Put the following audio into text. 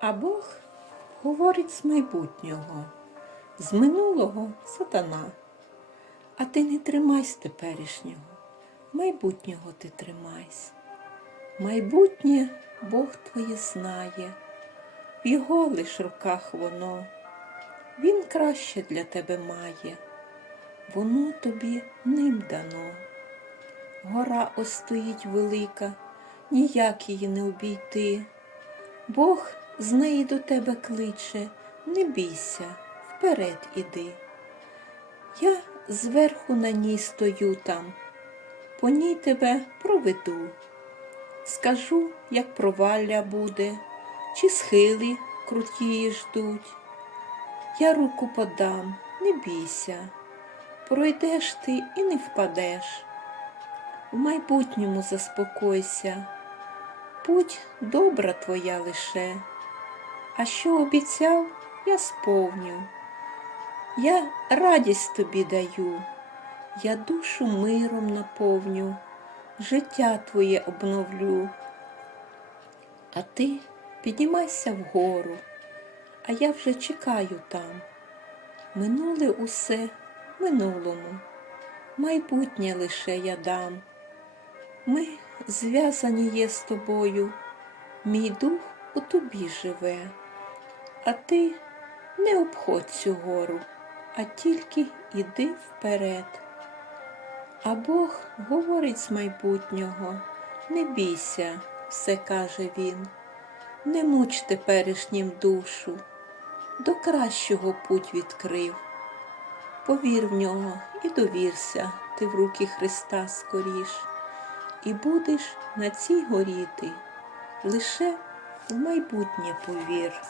А Бог говорить з майбутнього, з минулого сатана. А ти не тримайся теперішнього, майбутнього ти тримайся. Майбутнє Бог твоє знає, в його лиш руках воно. Він краще для тебе має, воно тобі ним дано. Гора ось стоїть велика, ніяк її не обійти. Бог з неї до тебе кличе, не бійся, вперед іди. Я зверху на ній стою там, по ній тебе проведу. Скажу, як провалля буде, чи схили крутії ждуть. Я руку подам, не бійся, пройдеш ти і не впадеш. В майбутньому заспокойся, путь добра твоя лише, а що обіцяв, я сповню. Я радість тобі даю, я душу миром наповню, життя твоє обновлю. А ти піднімайся вгору, а я вже чекаю там. Минуле усе минулому, майбутнє лише я дам. Ми зв'язані є з тобою, мій дух у тобі живе, а ти не обходь цю гору, а тільки іди вперед. А Бог говорить з майбутнього, не бійся, все каже він, не муч теперішнім душу, до кращого путь відкрив. Повір в нього і довірся ти в руки Христа скоріш, і будеш на цій горі ти, лише в майбутнє повір.